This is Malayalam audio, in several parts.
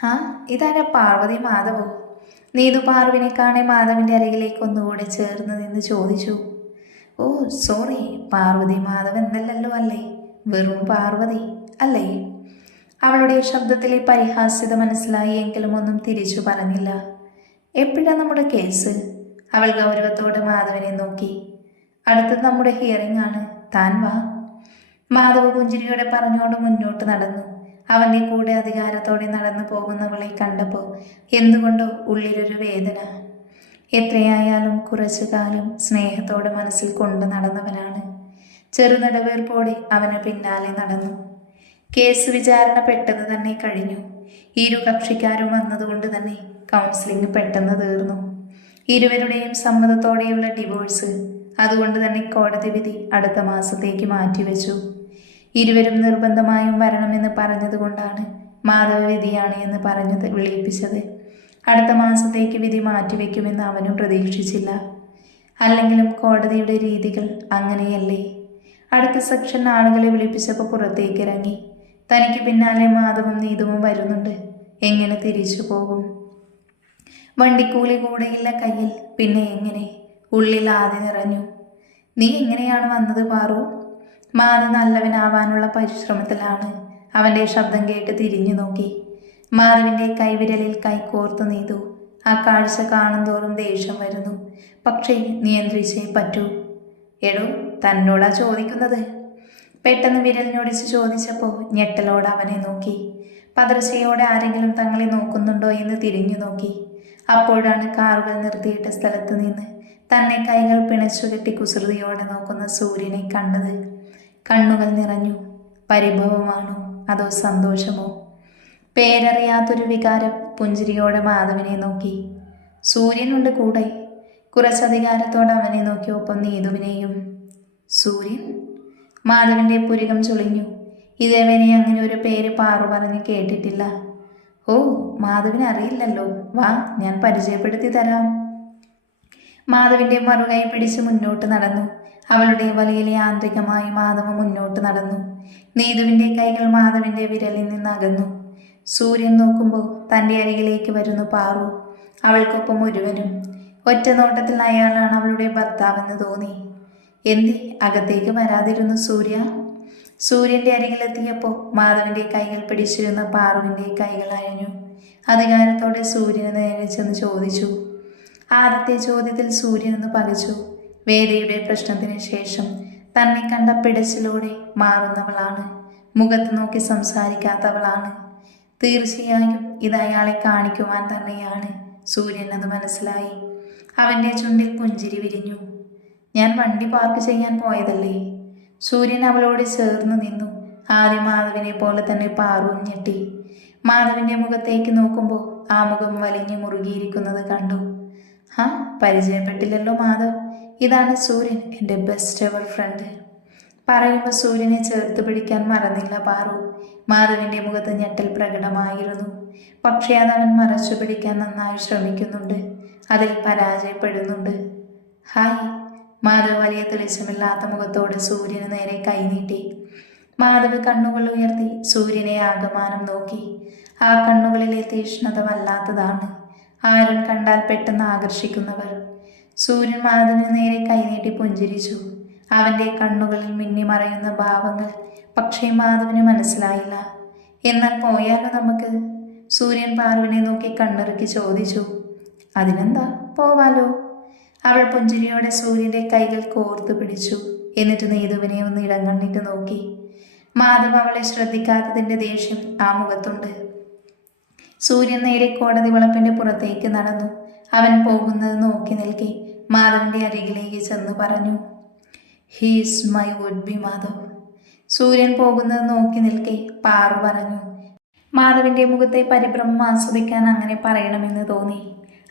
ഹാ, ഇതാരാ പാർവതി മാധവോ? നീതു പാർവിനെ കാണെ മാധവിൻ്റെ അരികിലേക്ക് ഒന്നുകൂടെ ചേർന്ന് നിന്ന് ചോദിച്ചു. ഓ സോറി, പാർവതി മാധവ് എന്നല്ലല്ലോ അല്ലേ, വെറും പാർവതി അല്ലേ? അവളുടെ ശബ്ദത്തിലെ പരിഹാസ്യത മനസ്സിലായി എങ്കിലും ഒന്നും തിരിച്ചു പറഞ്ഞില്ല. എപ്പോഴാ നമ്മുടെ കേസ്? അവൾ ഗൗരവത്തോടെ മാധവനെ നോക്കി. അടുത്തത് നമ്മുടെ ഹിയറിംഗ് ആണ്, താൻ വാ. മാധവ് പുഞ്ചിരിയോടെ പറഞ്ഞുകൊണ്ട് മുന്നോട്ട് നടന്നു. അവൻ്റെ കൂടെ അധികാരത്തോടെ നടന്നു പോകുന്നവളെ കണ്ടപ്പോൾ എന്തുകൊണ്ടോ ഉള്ളിലൊരു വേദന. എത്രയായാലും കുറച്ചു കാലം സ്നേഹത്തോടെ മനസ്സിൽ കൊണ്ടു നടന്നവനാണ്. ചെറുനടവേർപ്പോടെ അവന് പിന്നാലെ നടന്നു. കേസ് വിചാരണ പെട്ടെന്ന് തന്നെ കഴിഞ്ഞു. ഇരു കക്ഷിക്കാരും വന്നതുകൊണ്ട് തന്നെ കൗൺസിലിംഗ് പെട്ടെന്ന് തീർന്നു. ഇരുവരുടെയും സമ്മതത്തോടെയുള്ള ഡിവോഴ്സ്. അതുകൊണ്ട് തന്നെ കോടതി വിധി അടുത്ത മാസത്തേക്ക് മാറ്റിവെച്ചു. ഇരുവരും നിർബന്ധമായും വരണമെന്ന് പറഞ്ഞതുകൊണ്ടാണ് മാധവ വിധിയാണ് എന്ന് പറഞ്ഞത് വിളിപ്പിച്ചത്. അടുത്ത മാസത്തേക്ക് വിധി മാറ്റിവെക്കുമെന്ന് അവനും പ്രതീക്ഷിച്ചില്ല. അല്ലെങ്കിലും കോടതിയുടെ രീതികൾ അങ്ങനെയല്ലേ. അടുത്ത സെക്ഷൻ ആളുകളെ വിളിപ്പിച്ചപ്പോൾ പുറത്തേക്ക് ഇറങ്ങി. തനിക്ക് പിന്നാലെ മാധവും നീതുവും വരുന്നുണ്ട്. എങ്ങനെ തിരിച്ചു പോകും? വണ്ടിക്കൂലി കൂടെയില്ല കയ്യിൽ, പിന്നെ എങ്ങനെ? ഉള്ളിൽ ആദ്യം നിറഞ്ഞു. നീ എങ്ങനെയാണ് വന്നത് പാറു? മാധവ് നല്ലവനാവാനുള്ള പരിശ്രമത്തിലാണ്. അവൻ്റെ ശബ്ദം കേട്ട് തിരിഞ്ഞു നോക്കി. മാധവിൻ്റെ കൈവിരലിൽ കൈകോർത്തു നീതു. ആ കാഴ്ച കാണുന്തോറും ദേഷ്യം വരുന്നു. പക്ഷേ നിയന്ത്രിച്ചേ പറ്റൂ. എടോ, തന്നോടാ ചോദിക്കുന്നത്. പെട്ടെന്ന് വിരലിനോടിച്ച് ചോദിച്ചപ്പോൾ ഞെട്ടലോടെ അവനെ നോക്കി. പതർച്ചയോടെ ആരെങ്കിലും തങ്ങളെ നോക്കുന്നുണ്ടോ എന്ന് തിരിഞ്ഞു നോക്കി. അപ്പോഴാണ് കാറുകൾ നിർത്തിയിട്ട സ്ഥലത്ത് നിന്ന് തന്നെ കൈകൾ പിണച്ചുകെട്ടി കുസൃതിയോടെ നോക്കുന്ന സൂര്യനെ കണ്ടത്. കണ്ണുകൾ നിറഞ്ഞു. പരിഭവമാണോ അതോ സന്തോഷമോ? പേരറിയാത്തൊരു വികാരം പുഞ്ചിരിയോടെ മാധവനെ നോക്കി. സൂര്യനുണ്ട് കൂടെ. കുറച്ചധികാരത്തോടെ അവനെ നോക്കി, ഒപ്പം നീതുവിനെയും. സൂര്യൻ? മാധവന്റെ പുരികം ചുളിഞ്ഞു. ഇതേവനെ അങ്ങനെ ഒരു പേര് പാറു പറഞ്ഞ് കേട്ടിട്ടില്ല. ഓ, മാധവിന് അറിയില്ലല്ലോ. വാ, ഞാൻ പരിചയപ്പെടുത്തി തരാം. മാധവിന്റെ മറുകൈ പിടിച്ച് മുന്നോട്ട് നടന്നു. അവളുടെ വലയിലെ ആന്തരികമായി മാധവ മുന്നോട്ട് നടന്നു. നീതുവിന്റെ കൈകൾ മാധവിന്റെ വിരലിൽ നിന്ന് അകന്നു. സൂര്യൻ നോക്കുമ്പോൾ തൻ്റെ അരികിലേക്ക് വരുന്നു പാറു. അവൾക്കൊപ്പം ഒരുവനും. ഒറ്റ നോട്ടത്തിൽ അയാളാണ് അവളുടെ ഭർത്താവെന്ന് തോന്നി. എന്തേ അകത്തേക്ക് വരാതിരുന്നു സൂര്യ? സൂര്യന്റെ അരികിലെത്തിയപ്പോൾ മാധവിന്റെ കൈകൾ പിടിച്ചിരുന്ന പാറുവിന്റെ കൈകൾ അയഞ്ഞു. അധികാരത്തോടെ സൂര്യന് നേരെ ചെന്ന് ചോദിച്ചു. ആദ്യത്തെ ചോദ്യത്തിൽ സൂര്യൻ ഒന്ന് പകച്ചു. വേദയുടെ പ്രശ്നത്തിന് ശേഷം തന്നെ കണ്ട പിടച്ചിലൂടെ മാറുന്നവളാണ്. മുഖത്ത് നോക്കി സംസാരിക്കാത്തവളാണ്. തീർച്ചയായും ഇത് അയാളെ കാണിക്കുവാൻ തന്നെയാണ്. സൂര്യൻ അത് മനസ്സിലായി. അവൻ്റെ ചുണ്ടിൽ പുഞ്ചിരി വിരിഞ്ഞു. ഞാൻ വണ്ടി പാർക്ക് ചെയ്യാൻ പോയതല്ലേ? സൂര്യൻ അവളോട് ചേർന്ന് നിന്നു. ആദ്യം മാധവിനെ പോലെ തന്നെ പാറും ഞെട്ടി. മാധവിൻ്റെ മുഖത്തേക്ക് നോക്കുമ്പോൾ ആ മുഖം വലിഞ്ഞു മുറുകിയിരിക്കുന്നത് കണ്ടു. ഹാ, പരിചയപ്പെട്ടില്ലല്ലോ മാധവ്. ഇതാണ് സൂര്യൻ, എൻ്റെ ബെസ്റ്റ് എവർ ഫ്രണ്ട്. പറയുമ്പോൾ സൂര്യനെ ചേർത്ത് പിടിക്കാൻ മറന്നില്ല പാറു. മാധവിൻ്റെ മുഖത്ത് ഞെട്ടൽ പ്രകടമായിരുന്നു. പക്ഷേ അതവൻ മറച്ചു പിടിക്കാൻ നന്നായി ശ്രമിക്കുന്നുണ്ട്. അതിൽ പരാജയപ്പെടുന്നുണ്ട്. ഹായ്. മാധവ് വലിയ തെളിച്ചമില്ലാത്ത മുഖത്തോടെ സൂര്യന് നേരെ കൈനീട്ടി. മാധവ് കണ്ണുകൾ ഉയർത്തി സൂര്യനെ ആകമാനം നോക്കി. ആ കണ്ണുകളിലെ തീക്ഷ്ണത വല്ലാത്തതാണ്. ആരും കണ്ടാൽ പെട്ടെന്ന് ആകർഷിക്കുന്നവർ. സൂര്യൻ മാധവിന് നേരെ കൈനീട്ടി പുഞ്ചിരിച്ചു. അവൻ്റെ കണ്ണുകളിൽ മിന്നിമറയുന്ന ഭാവങ്ങൾ. പക്ഷേ മാധവിന് മനസ്സിലായില്ല. എന്നാൽ പോയാലോ നമുക്ക്? സൂര്യൻ പാർവിനെ നോക്കി കണ്ണിറുക്കി ചോദിച്ചു. അതിനെന്താ, പോവാലോ. അവൾ പുഞ്ചിരിയോടെ സൂര്യൻ്റെ കൈകൾ കോർത്തു പിടിച്ചു. എന്നിട്ട് നീതുവിനെ ഒന്ന് ഇടം കണ്ണിട്ട് നോക്കി. മാധവ് അവളെ ശ്രദ്ധിക്കാത്തതിൻ്റെ ദേഷ്യം ആ മുഖത്തുണ്ട്. സൂര്യൻ നേരെ കോടതി വളപ്പിന്റെ പുറത്തേക്ക് നടന്നു. അവൻ പോകുന്നത് നോക്കി നിൽക്കെ മാധവന്റെ അരികിലേക്ക് ചെന്ന് പറഞ്ഞു. He's my would be Madhav. സൂര്യൻ പോകുന്നത് നോക്കി നിൽക്കെ പാറു പറഞ്ഞു. മാധവിന്റെ മുഖത്തെ പരിഭ്രമം ആസ്വദിക്കാൻ അങ്ങനെ പറയണമെന്ന് തോന്നി.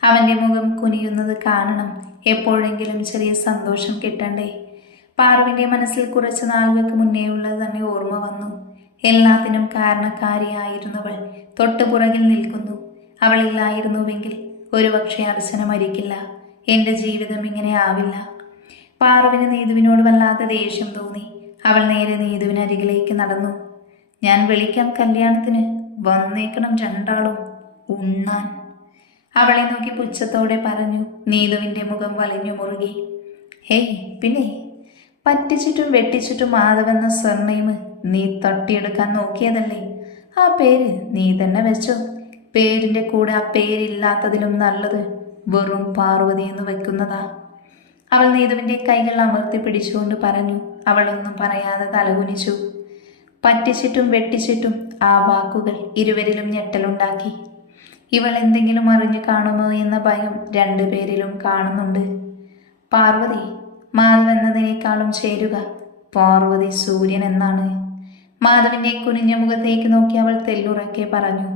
അവന്റെ മുഖം കുനിയുന്നത് കാണണം. എപ്പോഴെങ്കിലും ചെറിയ സന്തോഷം കിട്ടണ്ടേ? പാറുവിന്റെ മനസ്സിൽ കുറച്ച് നാളുകൾക്ക് മുന്നേയുള്ളത് തന്നെ ഓർമ്മ വന്നു. എല്ലാത്തിനും കാരണക്കാരിയായിരുന്നവൾ തൊട്ടുപുറകിൽ നിൽക്കുന്നു. അവളില്ലായിരുന്നുവെങ്കിൽ ഒരുപക്ഷെ അർച്ചന മരിക്കില്ല. എൻ്റെ ജീവിതം ഇങ്ങനെ ആവില്ല. പാറുവിന് നീതുവിനോട് വല്ലാത്ത ദേഷ്യം തോന്നി. അവൾ നേരെ നീതുവിനരികിലേക്ക് നടന്നു. ഞാൻ വിളിക്കാം കല്യാണത്തിന്, വന്നേക്കണം രണ്ടാളും. ഉണ്ണാൻ. അവളെ നോക്കി പുച്ഛത്തോടെ പറഞ്ഞു. നീതുവിൻ്റെ മുഖം വലിഞ്ഞു മുറുകി. ഹേയ്, പിന്നെ പറ്റിച്ചിട്ടും വെട്ടിച്ചിട്ടും മാധവെന്ന സർനെയിം നീ തട്ടിയെടുക്കാൻ നോക്കിയതല്ലേ? ആ പേര് നീ തന്നെ വെച്ചോ. പേരിൻ്റെ കൂടെ ആ പേരില്ലാത്തതിലും നല്ലത് വെറും പാർവതി എന്ന് വെക്കുന്നതാ. അവൾ നീതുവിൻ്റെ കൈകൾ അമർത്തി പിടിച്ചുകൊണ്ട് പറഞ്ഞു. അവളൊന്നും പറയാതെ തലകുനിച്ചു. പറ്റിച്ചിട്ടും വെട്ടിച്ചിട്ടും ആ വാക്കുകൾ ഇരുവരിലും ഞെട്ടലുണ്ടാക്കി. ഇവൾ എന്തെങ്കിലും അറിഞ്ഞു കാണുമോ എന്ന ഭയം രണ്ടുപേരിലും കാണുന്നുണ്ട്. പാർവതി മാധവ് എന്നതിനേക്കാളും ചേരുക പാർവതി സൂര്യൻ എന്നാണ്. മാധവിൻ്റെ കുനിഞ്ഞ മുഖത്തേക്ക് നോക്കി അവൾ തെല്ലുറക്കെ പറഞ്ഞു.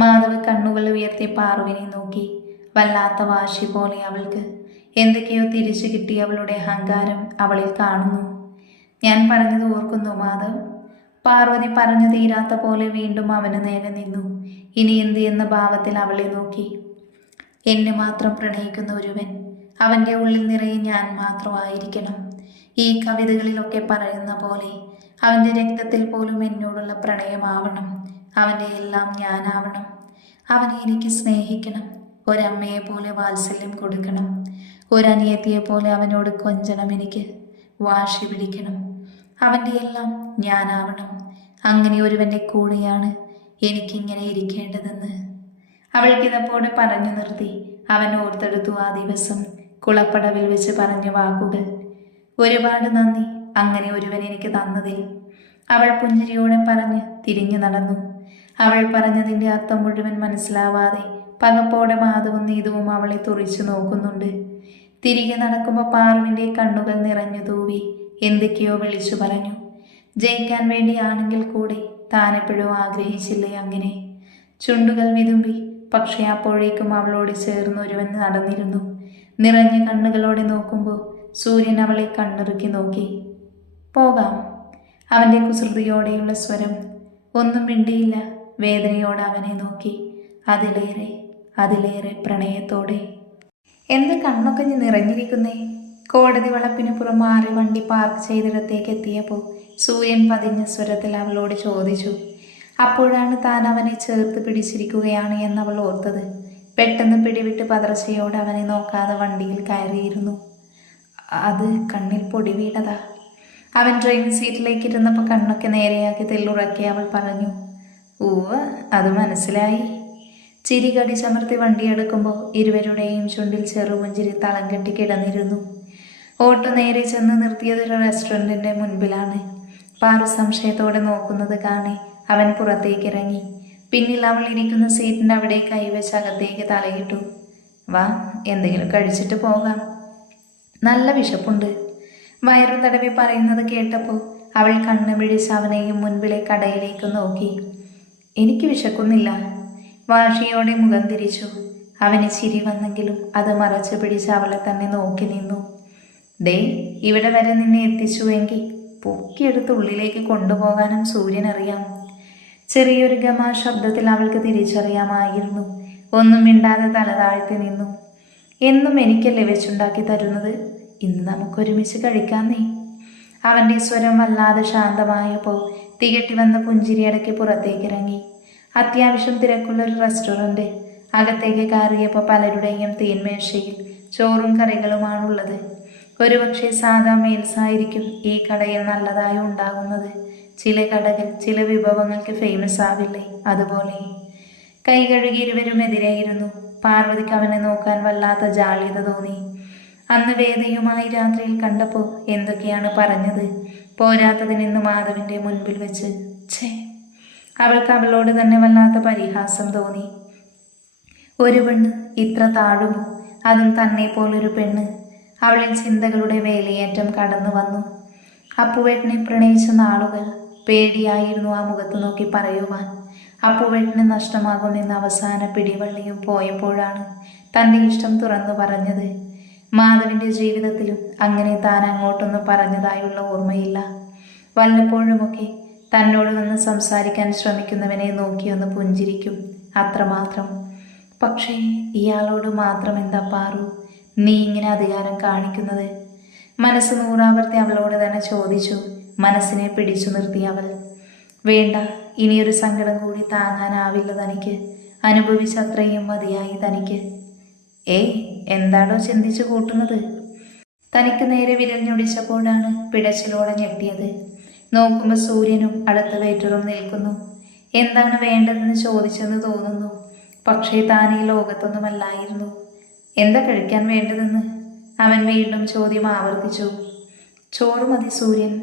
മാധവ് കണ്ണുകൾ ഉയർത്തി പാർവിനെ നോക്കി. വല്ലാത്ത വാശി പോലെ അവൾക്ക് എന്തൊക്കെയോ തിരിച്ചു കിട്ടി. അവളുടെ അഹങ്കാരം അവളിൽ കാണുന്നു. ഞാൻ പറഞ്ഞത് ഓർക്കുന്നു മാധവ്? പാർവതി പറഞ്ഞു തീരാത്ത പോലെ വീണ്ടും അവന് നേരെ നിന്നു. ഇനി എന്ത് എന്ന ഭാവത്തിൽ അവളെ നോക്കി. എന്നെ മാത്രം പ്രണയിക്കുന്ന ഒരുവൻ അവൻ്റെ ഉള്ളിൽ നിറയെ ഞാൻ മാത്രമായിരിക്കണം. ഈ കവിതകളിലൊക്കെ പറയുന്ന പോലെ അവൻ്റെ രക്തത്തിൽ പോലും എന്നോടുള്ള പ്രണയമാവണം. അവൻ്റെ എല്ലാം ഞാനാവണം. അവനെ എനിക്ക് സ്നേഹിക്കണം. ഒരമ്മയെ പോലെ വാത്സല്യം കൊടുക്കണം. ഒരനിയത്തിയെ പോലെ അവനോട് കൊഞ്ചണം. എനിക്ക് വാശി പിടിക്കണം. അവൻ്റെ എല്ലാം ഞാനാവണം. അങ്ങനെ ഒരുവൻ്റെ കൂടെയാണ് എനിക്കിങ്ങനെ ഇരിക്കേണ്ടതെന്ന് അവൾ കിതപ്പോടെ പറഞ്ഞു നിർത്തി. അവൻ ഓർത്തെടുത്തു ആ ദിവസം കുളപ്പടവിൽ വെച്ച് പറഞ്ഞ വാക്കുകൾ. ഒരുപാട് നന്ദി അങ്ങനെ ഒരുവൻ എനിക്ക് തന്നതിൽ. അവൾ പുഞ്ചിരിയോടെ പറഞ്ഞ് തിരിഞ്ഞു നടന്നു. അവൾ പറഞ്ഞതിൻ്റെ അർത്ഥം മുഴുവൻ മനസ്സിലാവാതെ പകപ്പോടെ മാധവും നീതുവും അവളെ തുറിച്ചു നോക്കുന്നുണ്ട്. തിരികെ നടക്കുമ്പോൾ പാറുവിൻ്റെ കണ്ണുകൾ നിറഞ്ഞു തൂവി എന്തൊക്കെയോ വിളിച്ചു പറഞ്ഞു. ജയിക്കാൻ വേണ്ടിയാണെങ്കിൽ കൂടെ താനെപ്പോഴോ ആഗ്രഹിച്ചില്ലേ അങ്ങനെ. ചുണ്ടുകൾ വിതുമ്പി. പക്ഷേ അപ്പോഴേക്കും അവളോട് ചേർന്ന് ഒരുവൻ നടന്നിരുന്നു. നിറഞ്ഞ കണ്ണുകളോടെ നോക്കുമ്പോൾ സൂര്യൻ അവളെ കണ്ണിറുക്കി നോക്കി. പോകാം. അവൻ്റെ കുസൃതിയോടെയുള്ള സ്വരം. ഒന്നും മിണ്ടിയില്ല. വേദനയോടെ അവനെ നോക്കി. അതിലേറെ പ്രണയത്തോടെ. എന്ത് കണ്ണൊക്കെ നിറഞ്ഞിരിക്കുന്നേ? കോടതി വളപ്പിന് പുറം മാറി വണ്ടി പാർക്ക് ചെയ്തിടത്തേക്ക് എത്തിയപ്പോൾ സൂര്യൻ പതിഞ്ഞ സ്വരത്തിൽ അവളോട് ചോദിച്ചു. അപ്പോഴാണ് താൻ അവനെ ചേർത്ത് പിടിച്ചിരിക്കുകയാണ് എന്നവൾ ഓർത്തത്. പെട്ടെന്ന് പിടിവിട്ട് പതർച്ചയോടെ അവനെ നോക്കാതെ വണ്ടിയിൽ കയറിയിരുന്നു. അത് കണ്ണിൽ പൊടി വീണതാ. അവൻ ഡ്രൈവിംഗ് സീറ്റിലേക്ക് ഇരുന്നപ്പോൾ കണ്ണൊക്കെ നേരെയാക്കി തെല്ലുറക്കി അവൾ പറഞ്ഞു. അത് മനസ്സിലായി. ചിരി കടിച്ചമർത്തി വണ്ടിയെടുക്കുമ്പോൾ ഇരുവരുടെയും ചുണ്ടിൽ ചെറുപുഞ്ചിരി തളം കെട്ടി കിടന്നിരുന്നു. ഓട്ടോ നേരെ ചെന്ന് നിർത്തിയതൊരു റെസ്റ്റോറൻറ്റിൻ്റെ മുൻപിലാണ്. പാറു സംശയത്തോടെ നോക്കുന്നത് കാണി അവൻ പുറത്തേക്ക് ഇറങ്ങി. പിന്നിൽ അവൾ ഇരിക്കുന്ന സീറ്റിൻ്റെ അവിടെ കൈവച്ച് അകത്തേക്ക് തലയിട്ടു. വാ, എന്തെങ്കിലും കഴിച്ചിട്ട് പോകാം. നല്ല വിശപ്പുണ്ട്. വയറു തടവി പറയുന്നത് കേട്ടപ്പോൾ അവൾ കണ്ണു പിടിച്ച് അവനെയും മുൻപിലെ കടയിലേക്ക് നോക്കി. എനിക്ക് വിശക്കുന്നില്ല. വാശിയോടെ മുഖം തിരിച്ചു. അവന് ചിരി വന്നെങ്കിലും അത് മറച്ചു പിടിച്ച് അവളെ തന്നെ നോക്കി നിന്നു. ദേ, ഇവിടെ വരെ നിന്നെ എത്തിച്ചുവെങ്കിൽ പൊക്കിയെടുത്ത് ഉള്ളിലേക്ക് കൊണ്ടുപോകാനും സൂര്യനറിയാം. ചെറിയൊരു ഗമാ ശബ്ദത്തിൽ അവൾക്ക് തിരിച്ചറിയാമായിരുന്നു. ഒന്നും മിണ്ടാതെ തല താഴ്ത്തി നിന്നു. എന്നും എനിക്കല്ലേ വെച്ചുണ്ടാക്കി തരുന്നത്? ഇന്ന് നമുക്കൊരുമിച്ച് കഴിക്കാന്നേ. അവൻ്റെ സ്വരം വല്ലാതെ ശാന്തമായപ്പോൾ തികട്ടി വന്ന പുഞ്ചിരിയടക്കി പുറത്തേക്കിറങ്ങി. അത്യാവശ്യം തിരക്കുള്ളൊരു റെസ്റ്റോറൻറ്റ്. അകത്തേക്ക് കയറിയപ്പോൾ പലരുടെയും തീന്മേശയിൽ ചോറും കറികളുമാണുള്ളത്. ഒരുപക്ഷെ സാധാ മീൽസായിരിക്കും ഈ കടയിൽ നല്ലതായി ഉണ്ടാകുന്നത്. ചില കടകൾ ചില വിഭവങ്ങൾക്ക് ഫേമസ് ആവില്ലേ, അതുപോലെ. കൈ കഴുകി ഇരുവരും എതിരെയിരുന്നു. പാർവതിക്ക് അവനെ നോക്കാൻ വല്ലാത്ത ജാള്യത തോന്നി. അന്ന് വേദയുമായി രാത്രിയിൽ കണ്ടപ്പോൾ എന്തൊക്കെയാണ് പറഞ്ഞത്. പോരാത്തതിനിന്ന് മാധവിൻ്റെ മുൻപിൽ വെച്ച് അവൾക്ക് അവളോട് തന്നെ വല്ലാത്ത പരിഹാസം തോന്നി. ഒരു പെണ്ണ് ഇത്ര താഴുമോ? അതും തന്നെ പോലൊരു പെണ്ണ്. അവളിൽ ചിന്തകളുടെ വേലിയേറ്റം കടന്നു വന്നു. അപ്പുവേട്ടനെ പ്രണയിച്ച നാളുകൾ. പേടിയായിരുന്നു ആ മുഖത്ത് നോക്കി പറയുവാൻ. അപ്പുവേട്ടന് നഷ്ടമാകുമെന്ന അവസാന പിടിവള്ളിയും പോയപ്പോഴാണ് തൻ്റെ ഇഷ്ടം തുറന്നു പറഞ്ഞത്. മാധവിൻ്റെ ജീവിതത്തിലും അങ്ങനെ താൻ അങ്ങോട്ടൊന്നും പറഞ്ഞതായുള്ള ഓർമ്മയില്ല. വല്ലപ്പോഴുമൊക്കെ തന്നോട് നിന്ന് സംസാരിക്കാൻ ശ്രമിക്കുന്നവനെ നോക്കിയൊന്ന് പുഞ്ചിരിക്കും, അത്രമാത്രം. പക്ഷേ ഇയാളോട് മാത്രം എന്താ പാറു നീ ഇങ്ങനെ അധികാരം കാണിക്കുന്നത്? മനസ്സ് നൂറാവർത്തി അവളോട് തന്നെ ചോദിച്ചു. മനസ്സിനെ പിടിച്ചു നിർത്തി അവൾ. വേണ്ട, ഇനിയൊരു സങ്കടം കൂടി താങ്ങാനാവില്ല തനിക്ക്. അനുഭവിച്ചത്രയും മതിയായി തനിക്ക്. ഏയ്, എന്താണോ ചിന്തിച്ചു കൂട്ടുന്നത്? തനിക്ക് നേരെ വിരൽ ഞൊടിച്ചപ്പോഴാണ് പിടച്ചിലോടെ ഞെട്ടിയത്. നോക്കുമ്പോൾ സൂര്യനും അടുത്ത വെയിറ്ററും നിൽക്കുന്നു. എന്താണ് വേണ്ടതെന്ന് ചോദിച്ചെന്ന് തോന്നുന്നു. പക്ഷേ താൻ ഈ ലോകത്തൊന്നുമല്ലായിരുന്നു. എന്താ കഴിക്കാൻ വേണ്ടതെന്ന് അവൻ വീണ്ടും ചോദ്യം ആവർത്തിച്ചു. ചോറ് മതി സൂര്യൻ.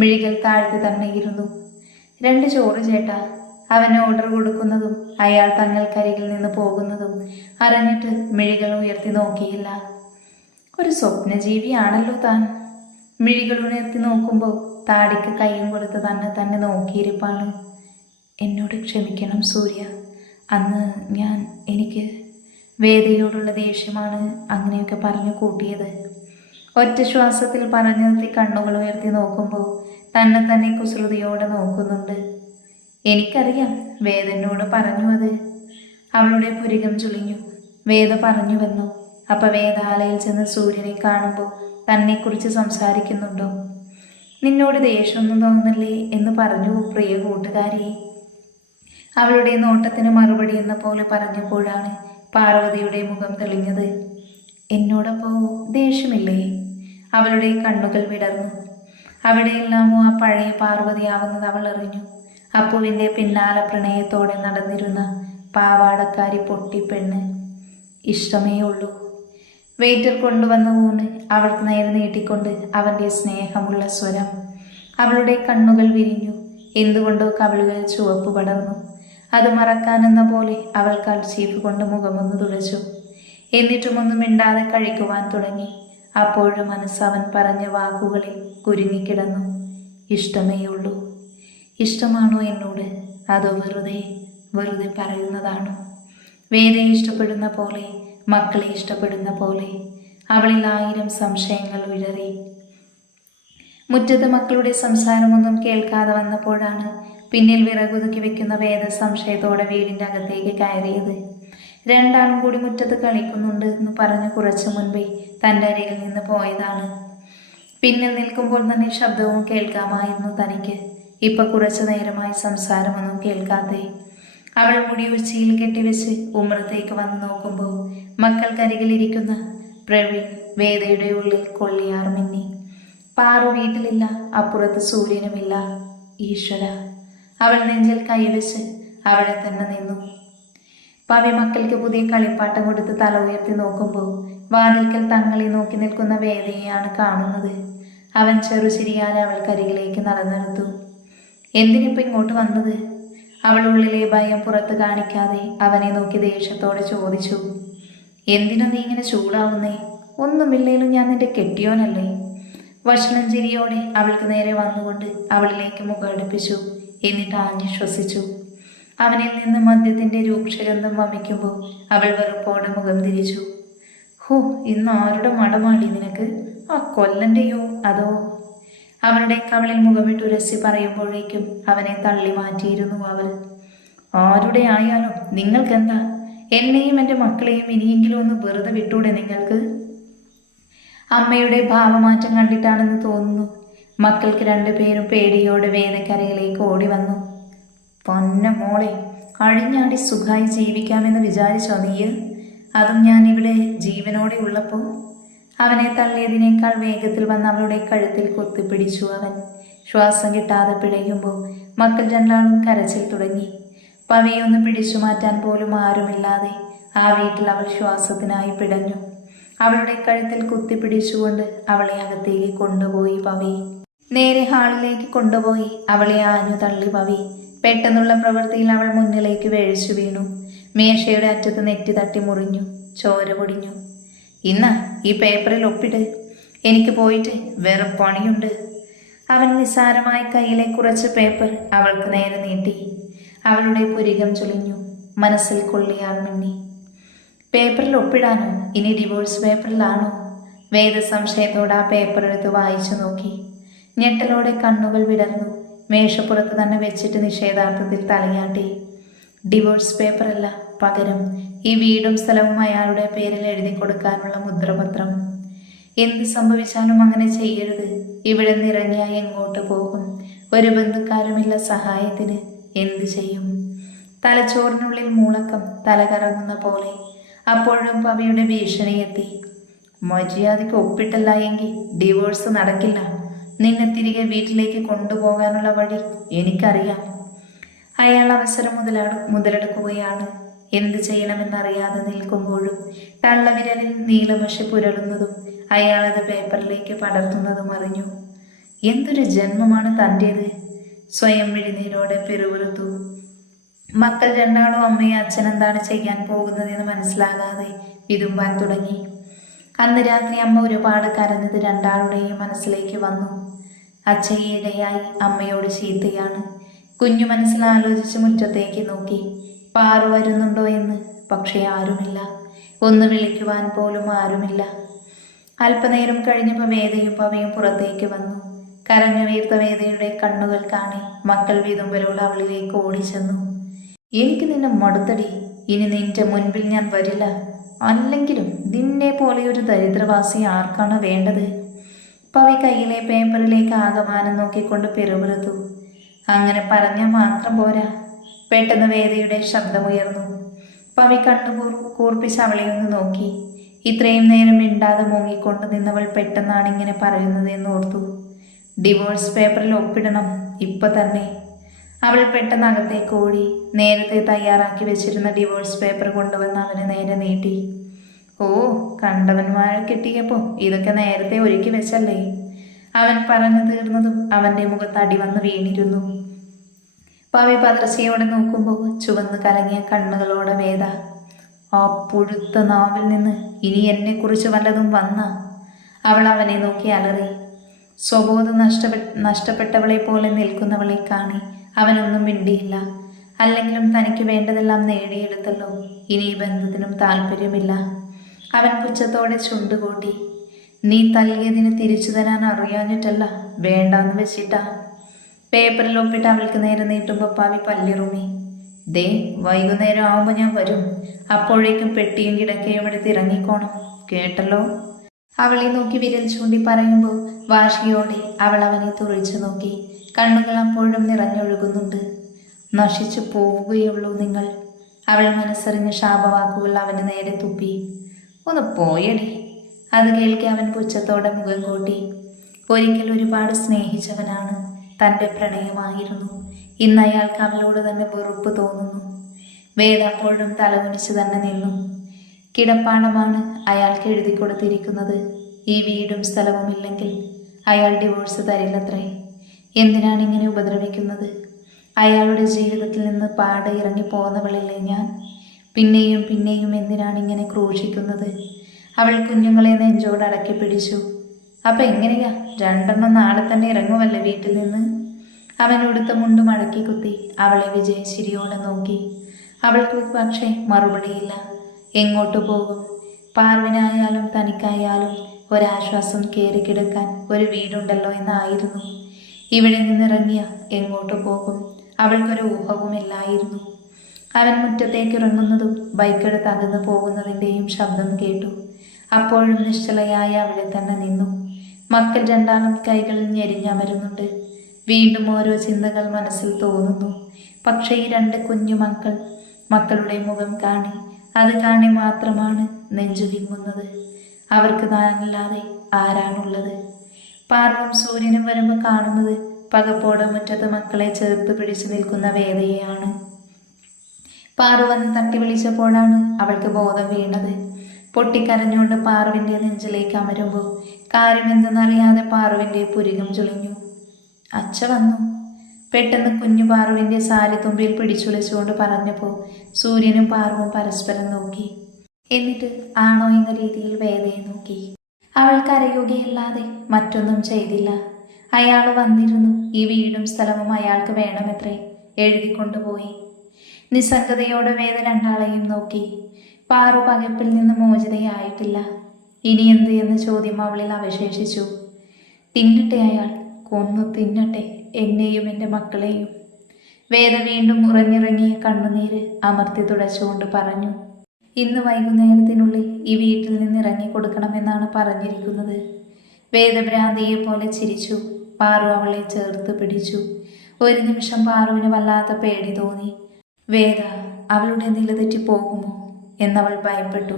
മിഴികൾ താഴ്ത്തി തന്നെ ഇരുന്നു. 2 ചോറ് ചേട്ടാ. അവൻ ഓർഡർ കൊടുക്കുന്നതും അയാൾ തങ്ങൾക്കരികിൽ നിന്ന് പോകുന്നതും അറിഞ്ഞിട്ട് മിഴികൾ ഉയർത്തി നോക്കിയില്ല. ഒരു സ്വപ്നജീവിയാണല്ലോ താൻ. മിഴികൾ ഉയർത്തി നോക്കുമ്പോൾ താടിക്ക് കൈയും കൊടുത്ത് തന്നെ നോക്കിയിരിപ്പാണ്. എന്നോട് ക്ഷമിക്കണം സൂര്യ. അന്ന് എനിക്ക് വേദയോടുള്ള ദേഷ്യമാണ് അങ്ങനെയൊക്കെ പറഞ്ഞു കൂട്ടിയത്. ഒറ്റ ശ്വാസത്തിൽ പറഞ്ഞു നിർത്തി കണ്ണുകൾ ഉയർത്തി നോക്കുമ്പോൾ തന്നെ കുസൃതിയോടെ നോക്കുന്നുണ്ട്. എനിക്കറിയാം, വേദനോട് പറഞ്ഞു അത്. അവളുടെ പുരികം ചുളിഞ്ഞു. വേദ പറഞ്ഞുവെന്നോ? അപ്പൊ വേദാലയിൽ ചെന്ന് സൂര്യനെ കാണുമ്പോൾ തന്നെക്കുറിച്ച് സംസാരിക്കുന്നുണ്ടോ? നിന്നോട് ദേഷ്യമൊന്നും തോന്നല്ലേ എന്ന് പറഞ്ഞു പ്രിയ കൂട്ടുകാരി. അവളുടെ നോട്ടത്തിന് മറുപടി എന്ന പോലെ പറഞ്ഞപ്പോഴാണ് പാർവതിയുടെ മുഖം തെളിഞ്ഞത്. എന്നോടപ്പോ ദേഷ്യമില്ലേ? അവളുടെ കണ്ണുകൾ വിടർന്നു. അവിടെയെല്ലാമോ ആ പഴയ പാർവതിയാവുന്നത് അവൾ അറിഞ്ഞു. അപ്പുവിൻ്റെ പിന്നാലെ പ്രണയത്തോടെ നടന്നിരുന്ന പാവാടക്കാരി പൊട്ടിപ്പെണ്ണ്. ഇഷ്ടമേ ഉള്ളൂ. വെയിറ്റർ കൊണ്ടുവന്ന ഊണ് അവൾക്ക് നേരെ നീട്ടിക്കൊണ്ട് അവൻ്റെ സ്നേഹമുള്ള സ്വരം. അവളുടെ കണ്ണുകൾ വിരിഞ്ഞു. എന്തുകൊണ്ടോ കവിളുകൾ ചുവപ്പ് പടർന്നു. അത് മറക്കാനെന്ന പോലെ അവൾ കർച്ചീഫ് കൊണ്ട് മുഖമൊന്ന് തുടച്ചു. എന്നിട്ടും ഒന്നും മിണ്ടാതെ കഴിക്കുവാൻ തുടങ്ങി. അപ്പോഴും മനസ്സവൻ പറഞ്ഞ വാക്കുകളിൽ കുരുങ്ങിക്കിടന്നു. ഇഷ്ടമേ ഉള്ളൂ. ഇഷ്ടമാണോ എന്നോട്? അതോ വെറുതെ പറയുന്നതാണോ? വേദയെ ഇഷ്ടപ്പെടുന്ന പോലെ, മക്കളെ ഇഷ്ടപ്പെടുന്ന പോലെ അവളിൽ 1000 സംശയങ്ങൾ വിഴറി. മുറ്റത്ത് മക്കളുടെ സംസാരമൊന്നും കേൾക്കാതെ വന്നപ്പോഴാണ് പിന്നിൽ വിറകുതുക്കി വെക്കുന്ന വേദ സംശയത്തോടെ വീടിൻ്റെ അകത്തേക്ക് കയറിയത്. 2 ആളും കൂടി മുറ്റത്ത് കളിക്കുന്നുണ്ട് എന്ന് പറഞ്ഞ് കുറച്ചു മുൻപേ തൻ്റെ അരികിൽ നിന്ന് പോയതാണ്. പിന്നിൽ നിൽക്കുമ്പോൾ തന്നെ ശബ്ദവും കേൾക്കാമായിരുന്നു തനിക്ക്. ഇപ്പൊ കുറച്ചു നേരമായി സംസാരമൊന്നും കേൾക്കാതെ അവൾ മുടി ഉച്ചിയിൽ കെട്ടിവെച്ച് ഉമ്മറത്തേക്ക് വന്ന് നോക്കുമ്പോൾ മക്കൾക്കരികിലിരിക്കുന്ന പ്രവീൺ വേദയുടെ ഉള്ളിൽ കൊള്ളിയാർ മിന്നി. പാറു വീട്ടിലില്ല, അപ്പുറത്ത് സൂര്യനുമില്ല. ഈശ്വര! അവൾ നെഞ്ചിൽ കൈവച്ച് അവിടെ തന്നെ നിന്നു. പവി മക്കൾക്ക് പുതിയ കളിപ്പാട്ടം കൊടുത്ത് തല ഉയർത്തി നോക്കുമ്പോൾ വാതിൽക്കൽ തങ്ങളെ നോക്കി നിൽക്കുന്ന വേദയെയാണ് കാണുന്നത്. അവൻ ചെറുചിരിയാലെ അവൾക്കരികിലേക്ക് നടന്നെടുത്തു. എന്തിനിപ്പോൾ ഇങ്ങോട്ട് വന്നത്? അവൾ ഉള്ളിലെ ഭയം പുറത്ത് കാണിക്കാതെ അവനെ നോക്കി ദേഷ്യത്തോടെ ചോദിച്ചു. എന്തിനാ നീ ഇങ്ങനെ ചൂടാവുന്നേ? ഒന്നുമില്ലേലും ഞാൻ നിന്റെ കെട്ടിയോനല്ലേ? വഷളം ചിരിയോടെ അവൾക്ക് നേരെ വന്നുകൊണ്ട് അവളിലേക്ക് മുഖമടുപ്പിച്ചു. എന്നിട്ട് ആഞ്ഞു ശ്വസിച്ചു. അവനിൽ നിന്ന് മദ്യത്തിൻ്റെ രൂക്ഷഗന്ധം വമിക്കുമ്പോൾ അവൾ വെറുപ്പോടെ മുഖം തിരിച്ചു. ഹോ, ഇന്ന് ആരുടെ മടമാടി നിനക്ക്? ആ കൊല്ലൻ്റെയോ അതോ? അവളുടെ കവളിൽ മുഖമിട്ടുരസി പറയുമ്പോഴേക്കും അവനെ തള്ളി മാറ്റിയിരുന്നു അവൾ. ആരുടെ ആയാലും നിങ്ങൾക്കെന്താ? എന്നെയും എൻ്റെ മക്കളെയും ഇനിയെങ്കിലും ഒന്ന് വെറുതെ വിട്ടൂടെ നിങ്ങൾക്ക്? അമ്മയുടെ ഭാവമാറ്റം കണ്ടിട്ടാണെന്ന് തോന്നുന്നു. മക്കൾക്ക് 2 പേരും പേടിയോടെ വേദക്കരയിലേക്ക് ഓടി വന്നു. പൊന്ന മോളെ, അഴിഞ്ഞാടി സുഖമായി ജീവിക്കാമെന്ന് വിചാരിച്ചോ നീ? അതും ഞാൻ ഇവിടെ ജീവനോടെ ഉള്ളപ്പോൾ? അവനെ തള്ളിയതിനേക്കാൾ വേഗത്തിൽ വന്ന് അവളുടെ കഴുത്തിൽ കൊത്തിപ്പിടിച്ചു അവൻ. ശ്വാസം കിട്ടാതെ പിടയുമ്പോൾ മക്കൾ 2 ആളും കരച്ചിൽ തുടങ്ങി. പവിയൊന്ന് പിടിച്ചു മാറ്റാൻ പോലും ആരുമില്ലാതെ ആ വീട്ടിൽ അവൾ ശ്വാസത്തിനായി പിടഞ്ഞു. അവളുടെ കഴുത്തിൽ കുത്തിപ്പിടിച്ചുകൊണ്ട് അവളെ അകത്തേക്ക് കൊണ്ടുപോയി പവി. നേരെ ഹാളിലേക്ക് കൊണ്ടുപോയി അവളെ ആഞ്ഞു തള്ളി പവി. പെട്ടെന്നുള്ള പ്രവൃത്തിയിൽ അവൾ മുന്നിലേക്ക് വീഴ്ചു വീണു. മേശയുടെ അറ്റത്ത് നെറ്റി തട്ടി മുറിഞ്ഞു. ചോര പൊടിഞ്ഞു. ഇന്ന ഈ പേപ്പറിൽ ഒപ്പിട്, എനിക്ക് പോയിട്ട് വേറെ പണിയുണ്ട്. അവൻ നിസ്സാരമായി കയ്യിലെ കുറച്ച് പേപ്പർ അവൾക്ക് നേരെ നീട്ടി. അവളുടെ പുരികം ചുളിഞ്ഞു. മനസ്സിൽ കൊള്ളിയാൽ മിന്നി. പേപ്പറിൽ ഒപ്പിടാനോ? ഇനി ഡിവോഴ്സ് പേപ്പറിലാണോ? വേദ സംശയത്തോടെ ആ പേപ്പർ എടുത്ത് വായിച്ചു നോക്കി. ഞെട്ടലോടെ കണ്ണുകൾ വിടർന്നു. മേശപ്പുറത്ത് തന്നെ വെച്ചിട്ട് നിഷേധാർത്ഥത്തിൽ തലയാട്ടി. ഡിവോഴ്സ് പേപ്പറല്ല, പകരം ഈ വീടും സ്ഥലവും അയാളുടെ പേരിൽ എഴുതി കൊടുക്കാനുള്ള മുദ്രപത്രം. എന്ത് സംഭവിച്ചാലും അങ്ങനെ ചെയ്യരുത്. ഇവിടെ നിറഞ്ഞായി എങ്ങോട്ട് പോകും? ഒരു ബന്ധുക്കാരുമില്ല സഹായത്തിന്. എന്തു ചെയ്യും? തലച്ചോറിനുള്ളിൽ മൂളക്കം തലകറങ്ങുന്ന പോലെ. അപ്പോഴും പവിയുടെ ഭീഷണി എത്തി. മര്യാദയ്ക്ക് ഒപ്പിട്ടല്ല എങ്കിൽ ഡിവോഴ്സ് നടക്കില്ല. നിന്നെ തിരികെ വീട്ടിലേക്ക് കൊണ്ടുപോകാനുള്ള വഴി എനിക്കറിയാം. അയാൾ അവസരം മുതലെടുക്കുകയാണ്. എന്ത് ചെയ്യണമെന്നറിയാതെ നിൽക്കുമ്പോഴും തള്ളവിരലിൽ നീലമഷി പുരളുന്നതും അയാളത് പേപ്പറിലേക്ക് പടർത്തുന്നതും അറിഞ്ഞു. എന്തൊരു ജന്മമാണ് തൻ്റേത്. സ്വയം വിഴിനീരോടെ പിറുപിറുത്തു. മക്കൾ രണ്ടാളും അമ്മയെ അച്ഛനെന്താണ് ചെയ്യാൻ പോകുന്നതെന്ന് മനസ്സിലാകാതെ വിതുമ്പാൻ തുടങ്ങി. അന്ന് രാത്രി അമ്മ ഒരുപാട് കരഞ്ഞത് രണ്ടാളുടെയും മനസ്സിലേക്ക് വന്നു. അച്ഛയിടയായി അമ്മയോട് ചീത്തയാണ്. കുഞ്ഞു മനസ്സിൽ ആലോചിച്ച് മുറ്റത്തേക്ക് നോക്കി. പാറു വരുന്നുണ്ടോ എന്ന്. പക്ഷേ ആരുമില്ല. ഒന്ന് വിളിക്കുവാൻ പോലും ആരുമില്ല. അല്പനേരം കഴിഞ്ഞപ്പോൾ വേദയും പവയും പുറത്തേക്ക് വന്നു. കരഞ്ഞു വീർത്ത വേദയുടെ കണ്ണുകൾ കാണി മക്കൾ വിതുമ്പലോട് അവളിലേക്ക് ഓടിച്ചെന്നു. എനിക്ക് നിന്നെ മടുത്തടി. ഇനി നിന്റെ മുൻപിൽ ഞാൻ വരില്ല. അല്ലെങ്കിലും നിന്നെ പോലെ ഒരു ദരിദ്രവാസി ആർക്കാണ് വേണ്ടത്? പവി കയ്യിലെ പേപ്പറിലേക്ക് ആകമാനം നോക്കിക്കൊണ്ട് പിറുപിറുത്തു. അങ്ങനെ പറഞ്ഞാൽ മാത്രം പോരാ. പെട്ടെന്ന് വേദയുടെ ശബ്ദമുയർന്നു. പവി കണ്ണു കൂർപ്പിച്ച് അവളെ ഒന്ന് നോക്കി. ഇത്രയും നേരം മിണ്ടാതെ മുങ്ങിക്കൊണ്ട് നിന്നവൾ പെട്ടെന്നാണ് ഇങ്ങനെ പറയുന്നത് എന്നോർത്തു. ഡിവോഴ്സ് പേപ്പറിൽ ഒപ്പിടണം ഇപ്പൊ തന്നെ. അവൾ പെട്ടെന്ന് അകത്തേക്ക് ഓടി. നേരത്തെ തയ്യാറാക്കി വെച്ചിരുന്ന ഡിവോഴ്സ് പേപ്പർ കൊണ്ടുവന്ന് അവന് നേരെ നീട്ടി. ഓ, കണ്ടവൻ വാഴ കിട്ടിയപ്പോ ഇതൊക്കെ നേരത്തെ ഒരുക്കി വെച്ചല്ലേ? അവൻ പറഞ്ഞു തീർന്നതും അവന്റെ മുഖത്ത് അടി വന്ന് വീണിരുന്നു. പവി പതർച്ചയോടെ നോക്കുമ്പോൾ ചുവന്ന് കലങ്ങിയ കണ്ണുകളോടെ വേദ. ആ പുഴുത്ത നാവിൽ നിന്ന് ഇനി എന്നെക്കുറിച്ച് വല്ലതും വന്ന. അവൾ അവനെ നോക്കി അലറി. സ്വബോധം നഷ്ടപ്പെട്ടവളെ പോലെ നിൽക്കുന്നവളെ കാണി അവനൊന്നും മിണ്ടിയില്ല. അല്ലെങ്കിലും തനിക്ക് വേണ്ടതെല്ലാം നേടിയെടുത്തല്ലോ. ഇനി ഈ ബന്ധത്തിനും താല്പര്യമില്ല. അവൻ പുച്ഛത്തോടെ ചുണ്ടുകൂട്ടി. നീ തല്ലിയതിന് തിരിച്ചു തരാൻ അറിയാഞ്ഞിട്ടല്ല, വേണ്ടാന്ന് വെച്ചിട്ടാ. പേപ്പറിൽ ഒപ്പിട്ട് അവൾക്ക് നേരെ നീട്ടുമ്പോൾ പവി പല്ലിറുമി. ദേ, വൈകുന്നേരം ആവുമ്പോൾ ഞാൻ വരും. അപ്പോഴേക്കും പെട്ടിയും കിടക്കയും എടുത്ത് ഇറങ്ങിക്കോണം, കേട്ടല്ലോ? അവളെ നോക്കി വിരൽ ചൂണ്ടി പറയുമ്പോൾ വാശിയോടെ അവൾ അവനെ തുറിച്ചു നോക്കി. കണ്ണുകൾ അപ്പോഴും നിറഞ്ഞൊഴുകുന്നുണ്ട്. നശിച്ചു പോവുകയുള്ളൂ നിങ്ങൾ. അവൾ മനസ്സറിഞ്ഞ ശാപവാക്കുകൾ അവന് നേരെ തുപ്പി. ഒന്ന് പോയടി. അത് കേൾക്കി അവൻ പുച്ഛത്തോടെ മുഖം കൂട്ടി. ഒരിക്കൽ ഒരുപാട് സ്നേഹിച്ചവനാണ്. തൻ്റെ പ്രണയമായിരുന്നു. ഇന്ന് അയാൾക്ക് അവളോട് തന്നെ വെറുപ്പ് തോന്നുന്നു. വേദ അപ്പോഴും തലകുനിച്ച് തന്നെ നിന്നു. കിടപ്പാടമാണ് അയാൾക്ക് എഴുതി കൊടുത്തിരിക്കുന്നത്. ഈ വീടും സ്ഥലവും ഇല്ലെങ്കിൽ അയാൾ ഡിവോഴ്സ് തരില്ലത്രേ. എന്തിനാണ് ഇങ്ങനെ ഉപദ്രവിക്കുന്നത്? അയാളുടെ ജീവിതത്തിൽ നിന്ന് പാടെ ഇറങ്ങി പോന്നവളല്ലേ ഞാൻ. പിന്നെയും പിന്നെയും എന്തിനാണ് ഇങ്ങനെ ക്രൂശിക്കുന്നത്? അവൾ കുഞ്ഞുങ്ങളെ നെഞ്ചോട് അടക്കി പിടിച്ചു. അപ്പം എങ്ങനെയാ? 2 നാളെ തന്നെ ഇറങ്ങുമല്ലേ വീട്ടിൽ നിന്ന്? അവൻ ഉടുത്ത മുണ്ട് മടക്കി കുത്തി അവളെ വിജയശിരിയോടെ നോക്കി. അവൾക്ക് പക്ഷേ മറുപടിയില്ല. എങ്ങോട്ട് പോകും? പാർവിനായാലും തനിക്കായാലും ഒരാശ്വാസം കയറിക്കിടക്കാൻ ഒരു വീടുണ്ടല്ലോ എന്നായിരുന്നു. ഇവിടെ നിന്നിറങ്ങിയ എങ്ങോട്ട് പോകും? അവൾക്കൊരു ഊഹവുമില്ലായിരുന്നു. അവൻ മുറ്റത്തേക്ക് ഇറങ്ങുന്നതും ബൈക്കെടുത്ത് അകന്നു പോകുന്നതിൻ്റെയും ശബ്ദം കേട്ടു. അപ്പോഴും നിശ്ചലയായ അവിടെ തന്നെ നിന്നു. മക്കൾ രണ്ടാളും കൈകളിൽ ഞെരിഞ്ഞമരുന്നുണ്ട്. വീണ്ടും ഓരോ ചിന്തകൾ മനസ്സിൽ തോന്നുന്നു. പക്ഷേ ഈ 2 കുഞ്ഞു മക്കളുടെ മുഖം കാണി, അത് കാണി മാത്രമാണ് നെഞ്ചു വിങ്ങുന്നത്. അവർക്ക് താനല്ലാതെ ആരാണുള്ളത്? പാർവും സൂര്യനും വരുമ്പോൾ കാണുന്നത് പകപ്പോടെ മുറ്റത്ത് മക്കളെ ചേർത്ത് പിടിച്ചു നിൽക്കുന്ന വേദയെയാണ്. പാറു വന്ന് തട്ടി വിളിച്ചപ്പോഴാണ് അവൾക്ക് ബോധം വീണത്. പൊട്ടിക്കരഞ്ഞുകൊണ്ട് പാറുവിൻ്റെ നെഞ്ചിലേക്ക് അമരുമ്പോൾ കാര്യമെന്തെന്നറിയാതെ പാറുവിൻ്റെ പുരികം ചുളിഞ്ഞു. അച്ഛ വന്നു. പെട്ടെന്ന് കുഞ്ഞു പാറുവിൻ്റെ സാരി തുമ്പിൽ പിടിച്ചുലച്ചുകൊണ്ട് പറഞ്ഞപ്പോൾ സൂര്യനും പാറുവും പരസ്പരം നോക്കി. എന്നിട്ട് ആണോ എന്ന രീതിയിൽ വേദയെ നോക്കി. അവൾ കരയുകയല്ലാതെ മറ്റൊന്നും ചെയ്തില്ല. അയാൾ വന്നിരുന്നു. ഈ വീടും സ്ഥലവും അയാൾക്ക് വേണമെത്രേ. എഴുതിക്കൊണ്ടുപോയി. നിസ്സംഗതയോടെ വേദ രണ്ടാളെയും നോക്കി. പാറു പകപ്പിൽ നിന്ന് മോചിതയായിട്ടില്ല. ഇനി എന്ത് എന്ന ചോദ്യം അവളിൽ അവശേഷിച്ചു. തിന്നട്ടെ അയാൾ, കൊന്നു തിന്നട്ടെ എന്നെയും എൻ്റെ മക്കളെയും. വേദ വീണ്ടും ഉറഞ്ഞിറങ്ങിയ കണ്ണുനീര് അമർത്തി തുടച്ചുകൊണ്ട് പറഞ്ഞു. ഇന്ന് വൈകുന്നേരത്തിനുള്ളിൽ ഈ വീട്ടിൽ നിന്ന് ഇറങ്ങി കൊടുക്കണമെന്നാണ് പറഞ്ഞിരിക്കുന്നത്. വേദഭ്രാന്തിയെ പോലെ ചിരിച്ചു. പാറു അവളെ ചേർത്ത് പിടിച്ചു. ഒരു നിമിഷം പാറുവിന് വല്ലാത്ത പേടി തോന്നി. വേദ അവളുടെ നിലതെറ്റി പോകുമോ എന്നവൾ ഭയപ്പെട്ടു.